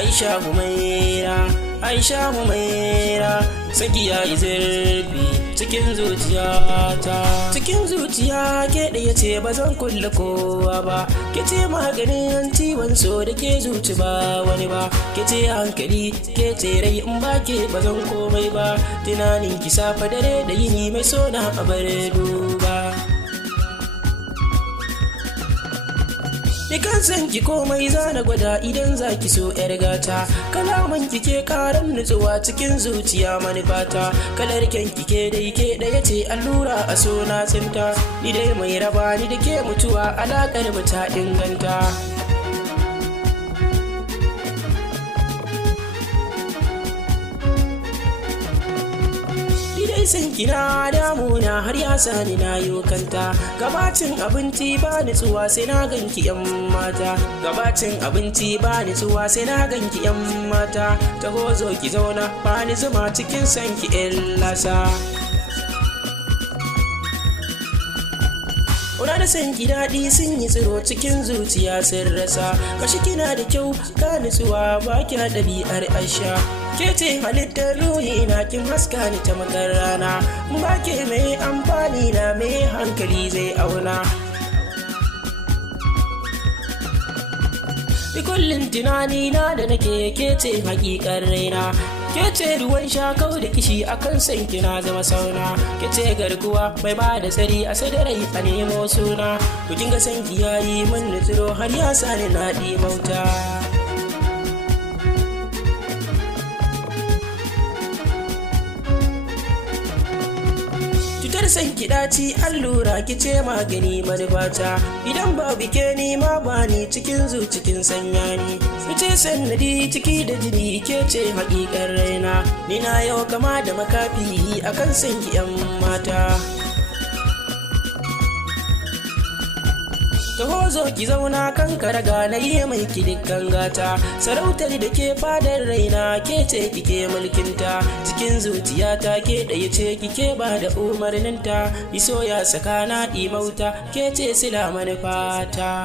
Aisha Humaira, Aisha Humaira, saki ya yi zurfi cikin zuciyata. Cikin zuciya ke ɗaya ce ba zan kulle kowa ba, ke ce maganin ciwon so da ke zuci ba wani ba, ke ce hankali ke ce rai in ba ke ba zan komai ba, tunanin ki safa dare da yini mai sona a bar duba. Ni kan san ki komai zana gwada idan za ki so yar gata, kalaman ki ke karan nutsuwa cikin zuciya manufata, kalar kyan ki ke dai ke daya ce allura a so na tsinta, ni dai mai raba ni da ke mutuwa alakar mu ta inganta. San kina damuna har ya sani na kanta, gabacin abinci ba nutsuwa sai na ganki yan mata, gabacin abinci ba nutsuwa sai na ganki yan mata, taho zo ki zauna ba ni zuma cikin sanki yan lasa. Kuna da san ki daɗi sun yi tsiro cikin zuciya sun rasa, kashi kina da kyau ka nutsuwa ba kina ɗabi'ar asha, ke ce halittar ruhi na kin haska ni ta makar rana, ba ke mai amfani na mai hankali zai auna. Kullum tunani na da nake ke ce hakikar raina, ke ce ruwan shakau da kishi akan san kina zama sauna, ke ce garkuwa mai ba da tsari a sadarai a nemo suna, ku kinga san ki yayi min nutsiro har ya sani na mauta. San kiɗaci allura ki ce magani manufata, idan babu ke ni ma bani cikin cikin sanya ni, ki ce sannadi ciki da jini ke ce haƙiƙar raina, ni na yau kama da makafi akan san ki yan mata. Taho zo ki zauna kan karaga na yi mai dukkan gata, sarautar da ke fadar raina ke ce kike mulkinta, cikin zuciyata ke ɗaya ce kike ba da umarninta, iso ya saka na ɗimauta ke ce sila manufata.